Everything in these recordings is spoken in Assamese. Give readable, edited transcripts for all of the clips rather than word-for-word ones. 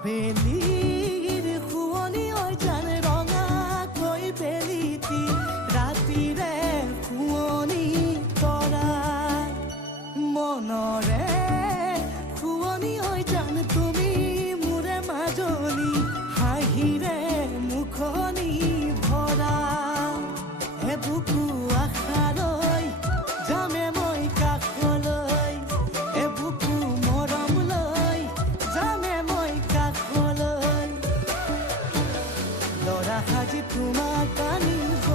আবেলিৰ শুৱনি হৈ জানে ৰঙাকৈ বেলিটি ৰাতিৰে শুৱনি তৰা মনৰে শুৱনি হৈ জানে তুমি মোৰে মাজনী হাঁহিৰে মুখনি ভৰা বুকু আশালৈ যামে মই কাষলৈ বুকু মৰম লৈ যামে মই কাষলৈ লৰা সাজি তোমাক আনিব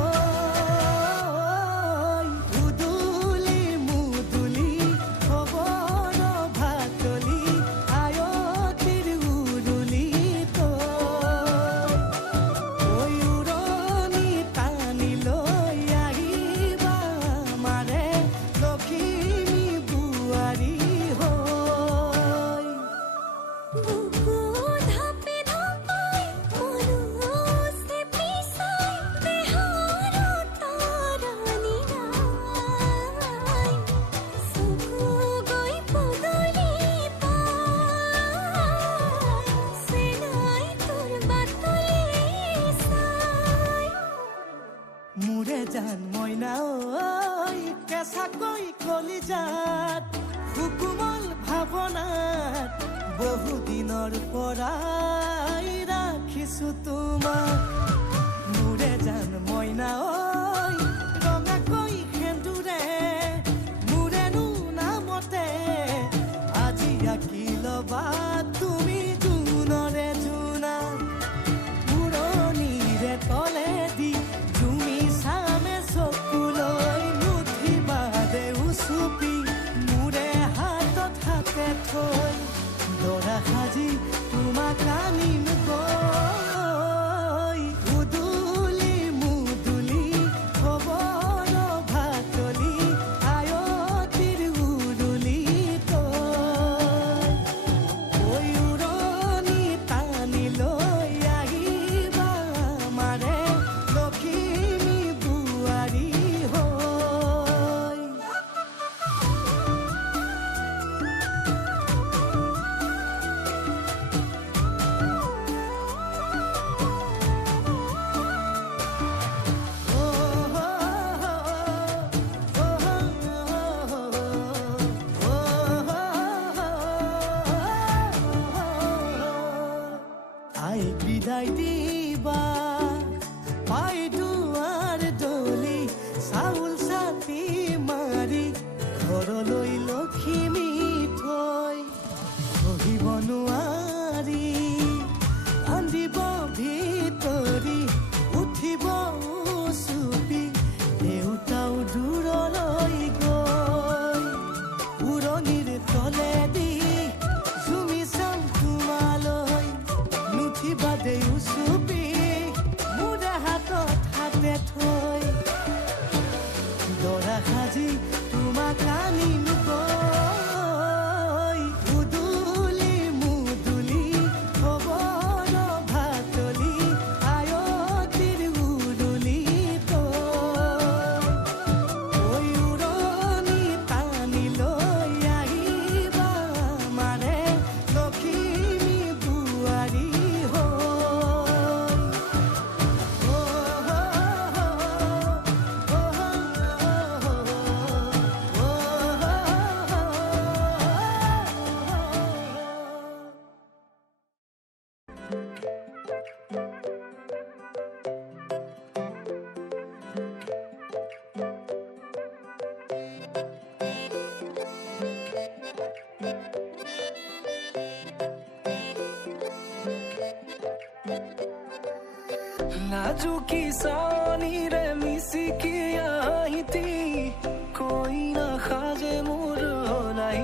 উদুলি মুদুলি খবৰ ভাতলি আয়তিৰ উৰুলি তই উৰণি টানি লৈ আহিবা মাৰে লখিমী বোৱাৰী হৈ বুকু ধাপে ধাপাই মনুষ্যে পিছাই বেহাৰৰ তৰণি নাই চকু গৈ পদূলি পাই চেনাই তোৰ বাটলি চাই মোৰে জান মইনা ঐ কেঁচাকৈ কলিজাত সুকুমল ভাৱনাত বহুদিনৰ পৰাই ৰাখিছো তোমাক মোৰে জান মইনা ঐ ৰঙাকৈ সেন্দুৰে মোৰেনো নামতে আজি আঁকি ল'বা তুমি জোনৰে জোনা উৰণিৰে তলেদি তুমি চামে চকুলৈ নুঠিবা দেউ চুপি মোৰে হাতত হাতে থৈ দৰা সাজি তোমাক আনিম গৈ উদুলি মুদুলি খবৰ ভাতলি আয়তিৰ উৰুলি তই উৰণি টানি লৈ আহিবা মাৰে লখিমী বোৱাৰী হৈ আই বিদায় দিবা পাই দুৱাৰ দলি চাউল চাতি মাৰি ঘৰলৈ লখিমী থৈ সহিব নোৱাৰি কান্দিব ভিতৰি উঠিব চুপি দেউতাও দূৰলৈ গৈ উৰণিৰ তলেদি জুমি চাম তোমালৈ নুঠিবা দেউ চুপি মোৰে হাতত হাতে থৈ দৰা সাজি তোমাক আনিম গৈ উদুলি মুদুলি খবৰ ভাতলি আয়তিৰ উৰুলি তই উৰণি টানি লৈ আহিবা মাৰে লখিমী বোৱাৰী নাজুকি চাৱনিৰে মিচিকি আহিতি কইনা সাজে মোৰ নাই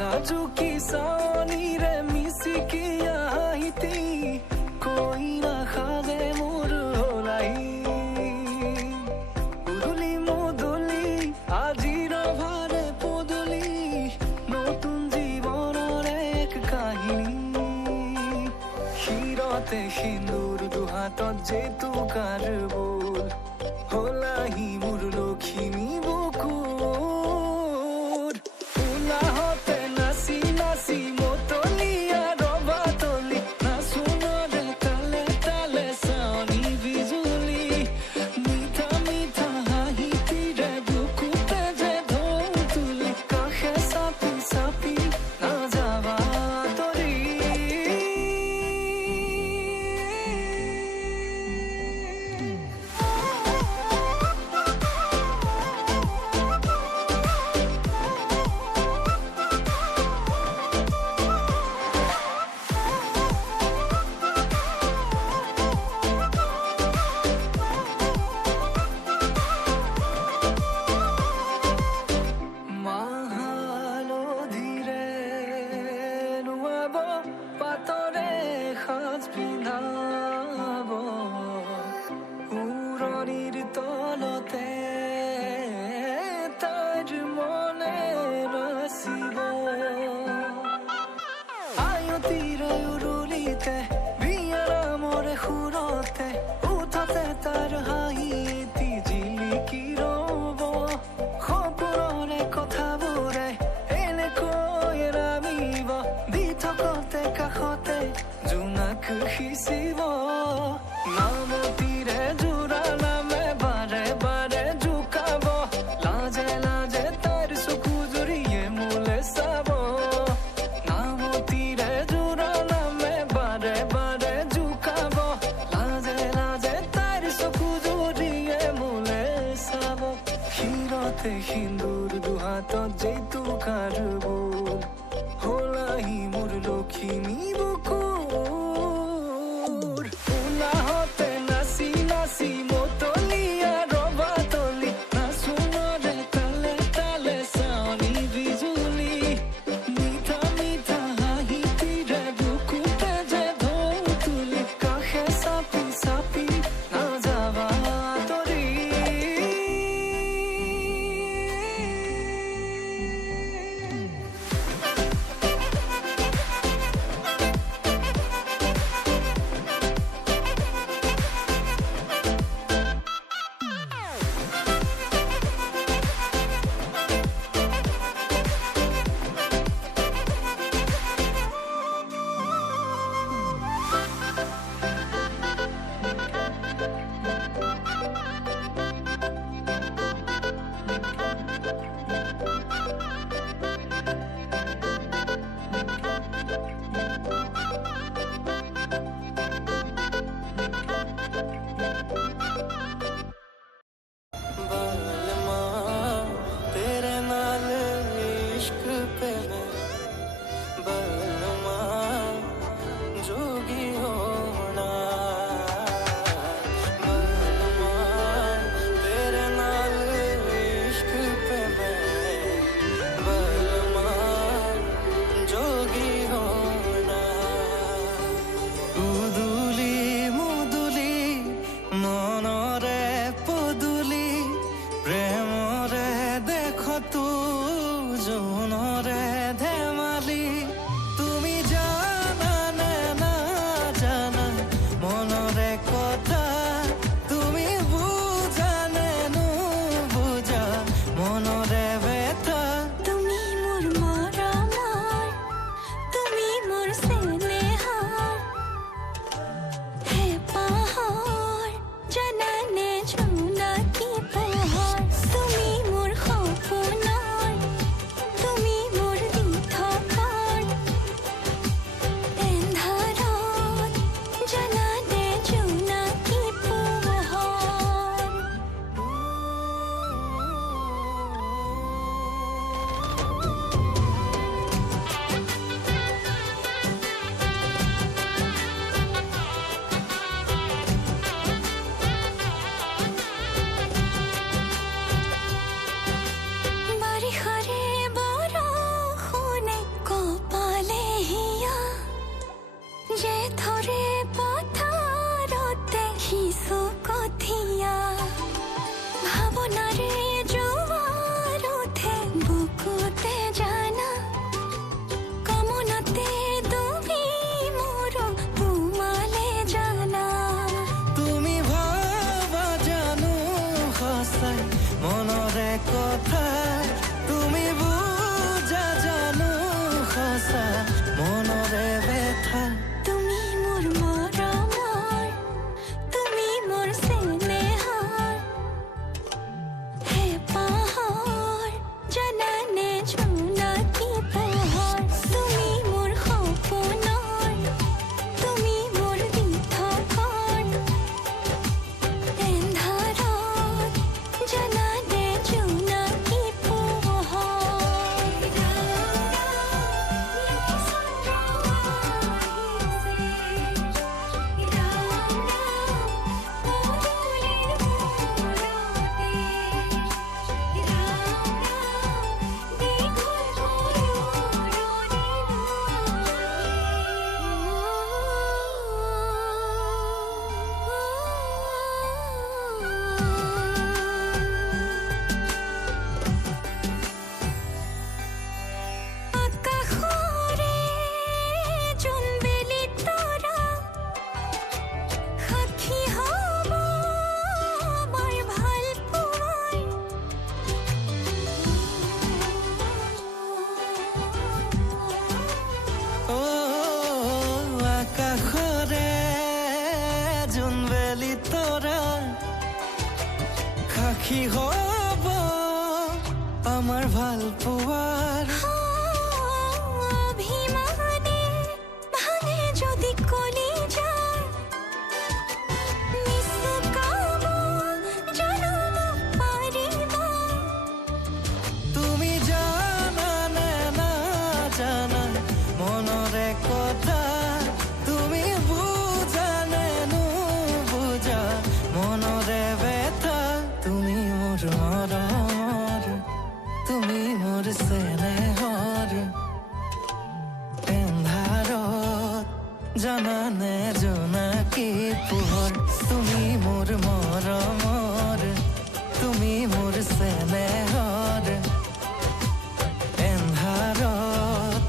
নাজুকি চাৱনিৰে মিচিকি আহিতি কইনা সাজে মোৰ নাই উদুলি মুদুলি আজিৰ ভাৰে পদূলি নতুন জীৱনৰ এক কাহিনী শিৰতে সিন্দুৰ দুহাতত যে তোকাৰ বোল হলাহি মোৰ লখিমী বুকুৰ উলাহতে নাচি নাচি মতলীয়া ৰবা তলি নাচোনৰে তালে তালে চাৱনি বিজুলি মিঠা মিঠা হাঁহিটিৰে বুকুতে যে ঢৌ তুলি কাষে চাপি চাপি নাযাবা তৰি মাহালধিৰে নুৱাব পাতৰে সাজ পিন্ধাব উৰণিৰ তলতে তাইৰ মনে নাচিব আয়তিৰে উৰুলিতে বিয়াৰামৰে সুৰতে উঠতে তাৰ হাঁহি এটি জিলিকি ৰ'ব সপোনৰে কথাবোৰে এনেকৈ নামিব দি থকতে কাষতে জোনাক সিঁচিব নামতিৰে জোৰা নামে বাৰে বাৰে জোকাব লাজে লাজে তাইৰ চকু জুৰিয়ে মোলে চাব নামতিৰে জোৰা নামে বাৰে বাৰে জোকাব লাজে লাজে তাইৰ চকু জুৰিয়ে মোলে চাব ক্ষীৰতে সিন্দুৰ দুহাতত যে তোকাৰ বোল হলাহি মোৰ লখিমী বুকুৰ উলাহতে নাচি নাচি মতলীয়া ৰবা তলি নাচোনৰে তালে তালে চাৱনি বিজুলি মিঠা মিঠা হাঁহিটিৰে বুকুতে যে ঢৌ তুলি কাষে চাপি চাপি নাযাবা তৰি বেলি তৰা সাক্ষী হ'ব আমাৰ ভাল পোৱাৰ। অভিমানে ভাঙে যদি কলিজাৰ, নিচুকাব জনম পাৰিবা। তুমি জানানে নাজানা মনৰে কথা, তুমি বুজানে নুবুজা মনৰে ব্যথা। তুমি মোৰ মৰমৰ, তুমি মোৰ চেনেহৰ এন্ধাৰত জানানে জোনাকী পোহৰ। তুমি মোৰ মৰমৰ, তুমি মোৰ চেনেহৰ এন্ধাৰত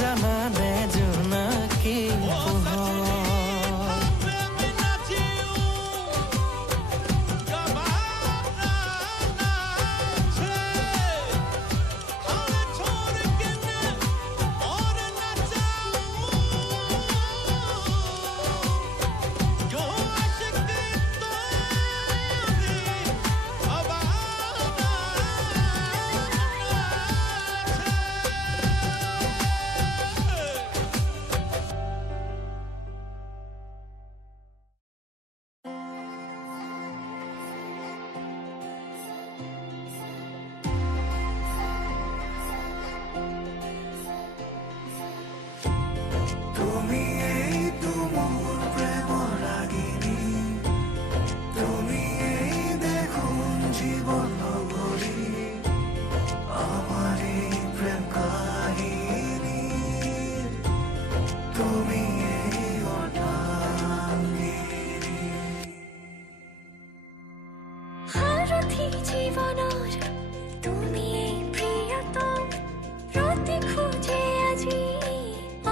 জানানে জোনাকী পোহৰ। তুমি এইটো মোৰ প্ৰেমৰ ৰাগিনী, তুমি এই দেখোন জীৱন নগৰী, আমাৰ এই প্ৰেম কাহিনী, তুমি এই অৰ্ধাংগিনী। সাৰথি জীৱনৰ তুমি এই প্ৰিয়তম, ৰতি খোজে আজি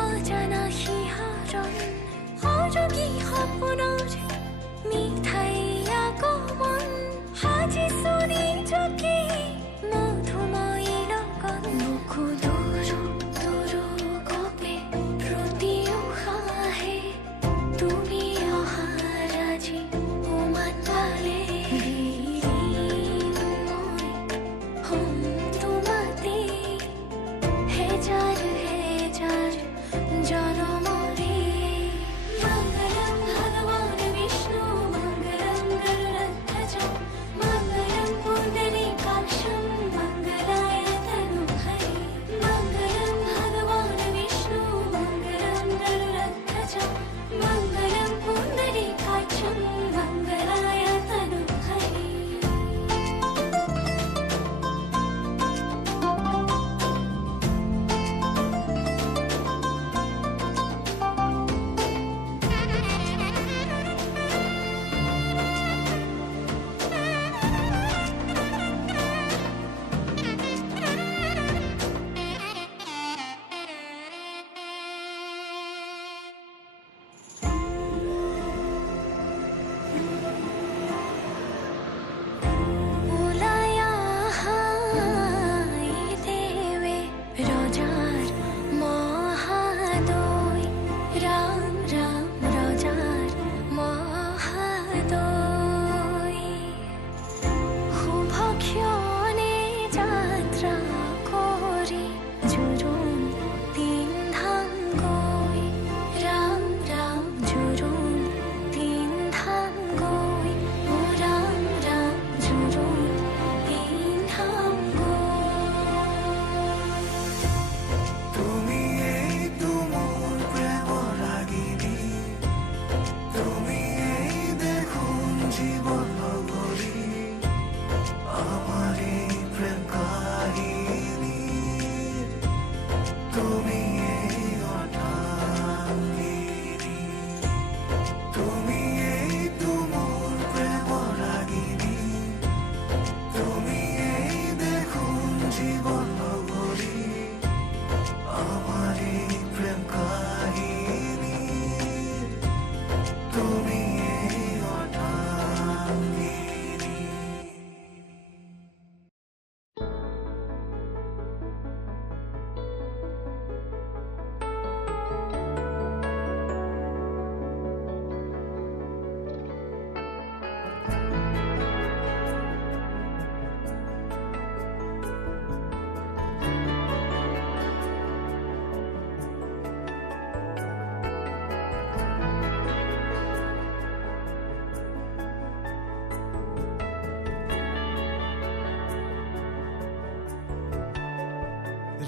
অজানা শিহাৰণ, সৰগী সপোনৰ মিঠাই আগমন, সাজিছো নিজকে মধুময়ী লগন। বুকু দুৰু দুৰু কপে প্ৰতি উশাহে, তুমি অহাৰ আজি উমান পালে। হম তোমাতে হেজাৰ হেজাৰ জনমৰে। মঙ্গলম ভগবান বিষ্ণু মঙ্গলম গৰুড়ধ্বজ, মঙ্গলম পুণ্ডৰীকাক্ষম মঙ্গলায় তনুহৰে। মঙ্গলম ভগবান বিষ্ণু মঙ্গলম গৰুড়ধ্বজ, মঙ্গলম পুণ্ডৰীকাক্ষম মঙ্গলায় তনুহৰে। উলায়া হাই দেৱে ৰজাৰ মহাদয়, ৰাম ৰাম ৰজাৰ মহাদয়। শুভ ক্ষণে যাত্ৰা কৰি জোৰোণ পিন্ধাম গৈ, ৰাম ৰাম জোৰোণ পিন্ধাম গৈ, ও ৰাম ৰাম জোৰোণ পিন্ধাম গৈ। তুমি এইটো মোৰ প্ৰেমৰ ৰাগিনী, তুমি এই দেখোন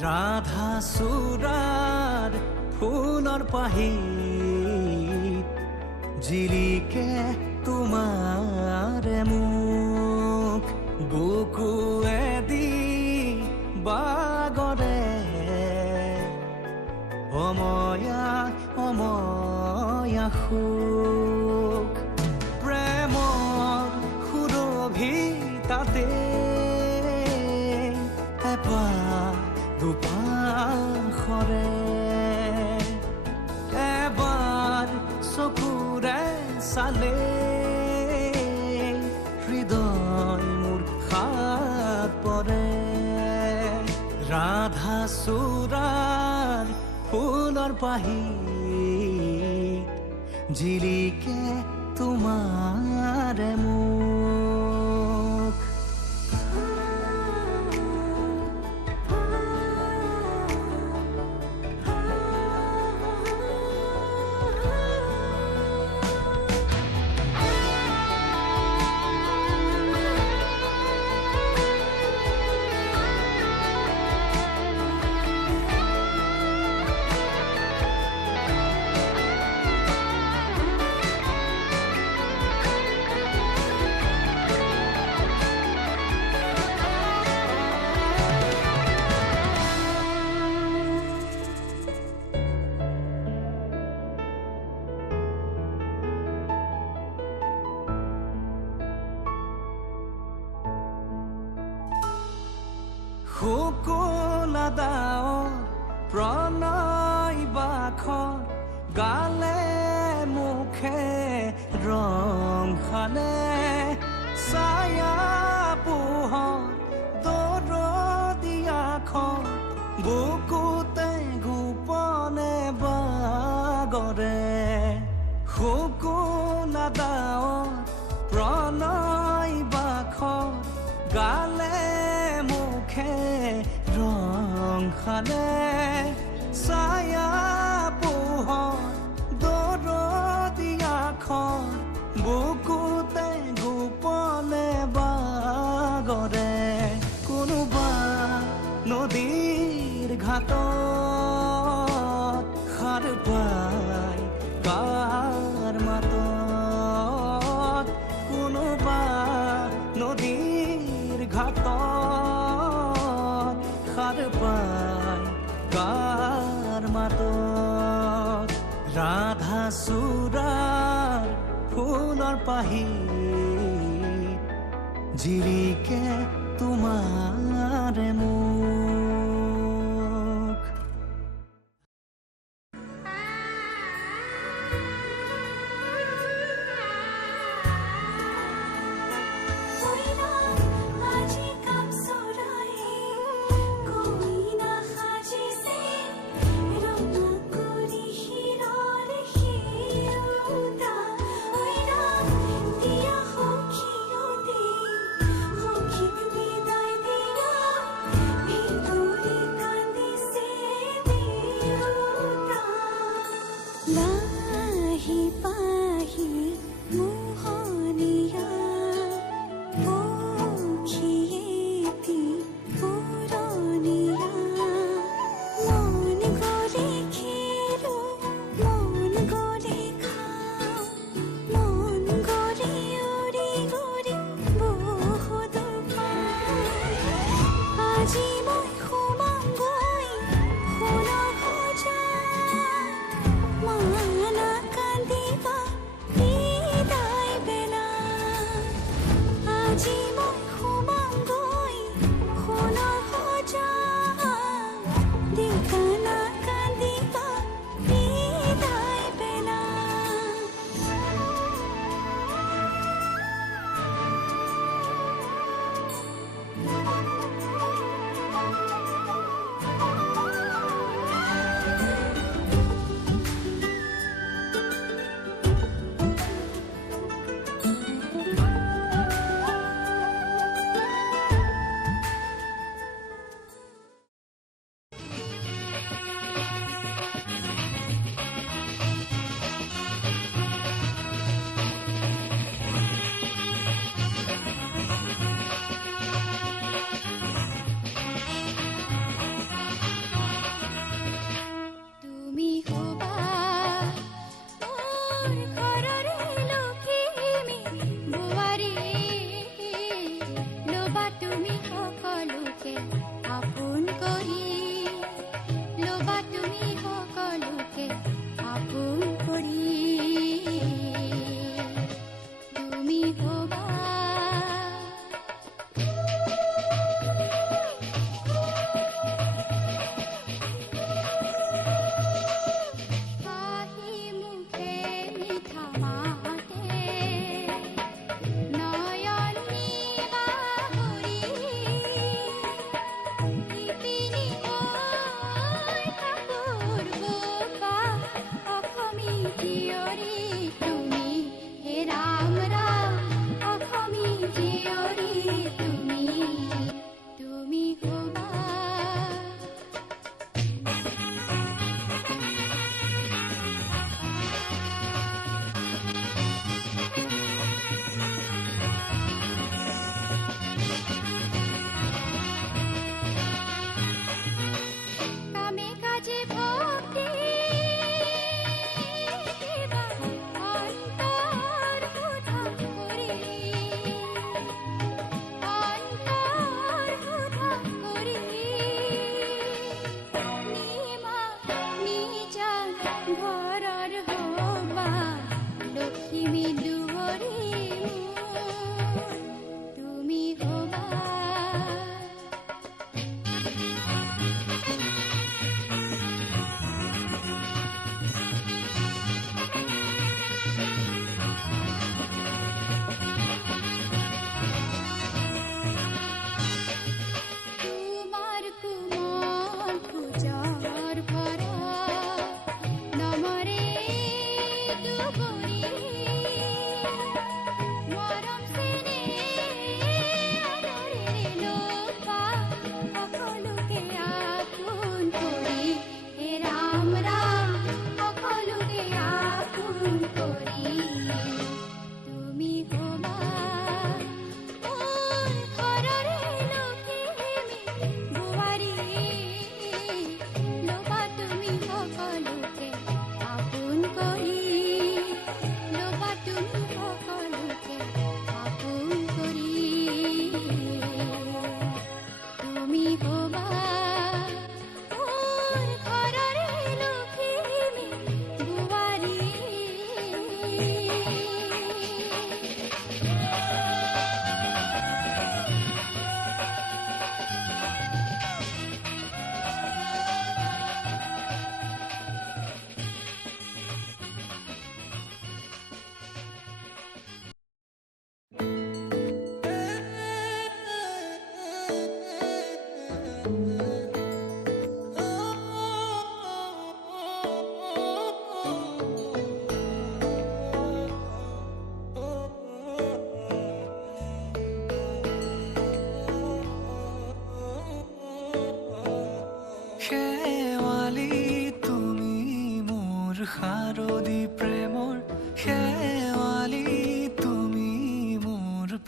ৰাধা চূড়াৰ ফুলৰ পাহিত জিলিকে তোমাৰে মুখ বুকুৱেদি বাগৰে অময়া অময়া সুখ প্ৰেমৰ সুৰভি তাতে এপাহ দুপাশৰে এবাৰ চকুৰে চালে হৃদয় মোৰ হাত পৰে ৰাধা চূড়াৰ ফুলৰ পাহিত জিলিকে তোমাৰে মুখ শুকুলা দাৱৰ প্ৰণয় বাখৰ গালে মুখে ৰং খালে ছায়া পোহৰ দৰদিয়াখন বুকুতে গোপনে বাগৰে শুকুলা দাৱৰ প্ৰণয় বাখৰ গালে মুখে ৰং খালে ছায়া পোহৰ দৰদিয়াখন বুকুতে গোপনে বাগৰে কোনোবা নদীৰ ঘাটত সাৰ পাই কাৰ মাতত কোনোবা নদীৰ ঘাটত সাৰ পাই কাৰ মাতত ৰাধা চূড়াৰ ফুলৰ পাহিত জিলিকে তোমাৰে মুখ আজি কাম চৰাই কোই না সাজি সে ৰঙা কৰি হিৰৰ হিৰোতা ওইৰা দিয়া সখীৰতে সখীক বিদায় দিয়া ভিতৰি কান্দিছে দেউতা লাহি পাহি মোহনীয়া পক্ষীয়েতি পুৰণীয়া মন গ'লে খেলো মন গ'লে খাওঁ মন গ'লে উৰি উৰি বহুত পাওঁ আজি মই সোমামগৈ সোণৰ সজাত মানা কান্দিবা বিদায় বেলা আজি মই সোমামগৈ সোণৰ সজাত দেউতা নাকান্দিবা বিদায় বেলা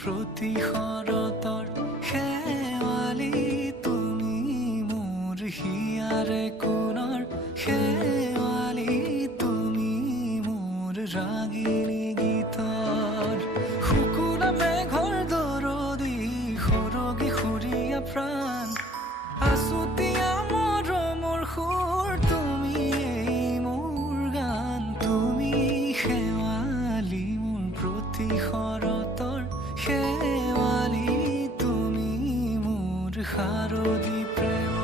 প্ৰতি শৰতৰ শেৱালি তুমি মোৰ হিয়াৰে কোণৰ শেৱালি তুমি মোৰ ৰাগিনী গীতৰ শুকুৰা মেঘৰ দৰদি সৰগী সুৰীয়া প্ৰাণ আছুতীয়া মৰমৰ সুৰ তুমি এই মোৰ গান তুমি শেৱালি মোৰ প্ৰতি শৰতৰ শেৱালি তুমি মোৰ শাৰদী প্ৰেমৰ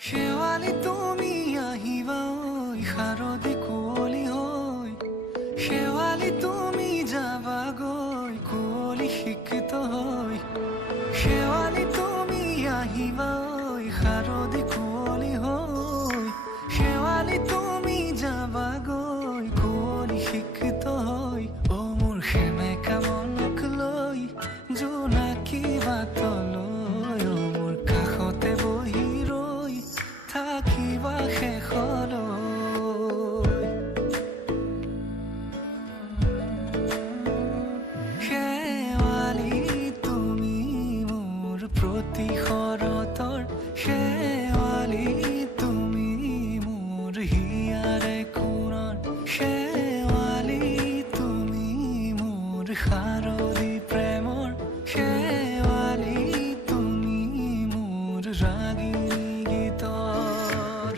শেৱালি তুমি আহিবা ঐ শাৰদী কুঁৱলী হৈ শেৱালি তুমি যাবাগৈ কুঁৱলী শিক্ষিত হৈ শেৱালি তুমি আহিবা ঐ শাৰদী কুঁৱলী হৈ শেৱালি তুমি যাবাগৈ কুঁৱলী শিক্ষিত হৈ অ মোৰ সেমেকা মনক লৈ জোনাকী বাটলৈ অ মোৰ কাষতে বহি ৰৈ থাকিবা শেষলৈ শেৱালি তুমি মোৰ প্ৰতি শৰতৰ শেৱালি তুমি মোৰ হিয়াৰে কোণৰ শেৱালি তুমি মোৰ শাৰদী প্ৰেমৰ শেৱালি তুমি মোৰ ৰাগিনী গীতৰ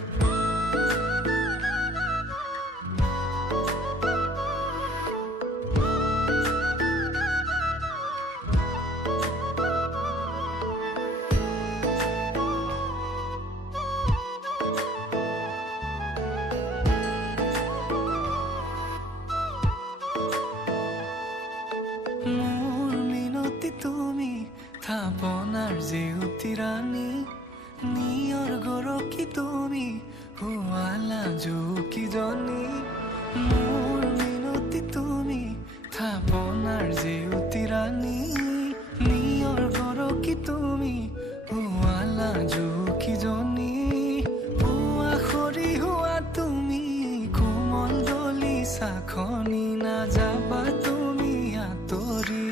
মোৰ মিনতি তুমি থাপনাৰ জেউতি ৰাণী নিয়ৰ গৰকী তুমি শুৱালা জুকিজনী মোৰ মিনতি তুমি থাপনাৰ জেউতি ৰাণী নিয়ৰ গৰকী তুমি শুৱালা জুকিজনী পুৱা খৰি হোৱা তুমি কোমল দলি চাখনি নাযাবা তুমি আঁতৰি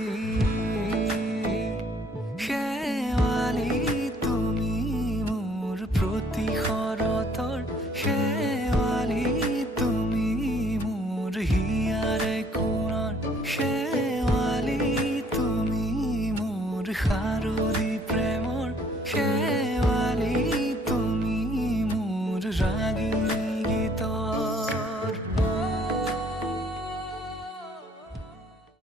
শেৱালি তুমি মোৰ প্ৰতি শৰতৰ শেৱালি তুমি মোৰ হিয়াৰে কোণৰ শেৱালি তুমি মোৰ শাৰদী প্ৰেমৰ শেৱালি তুমি মোৰ ৰাগিনী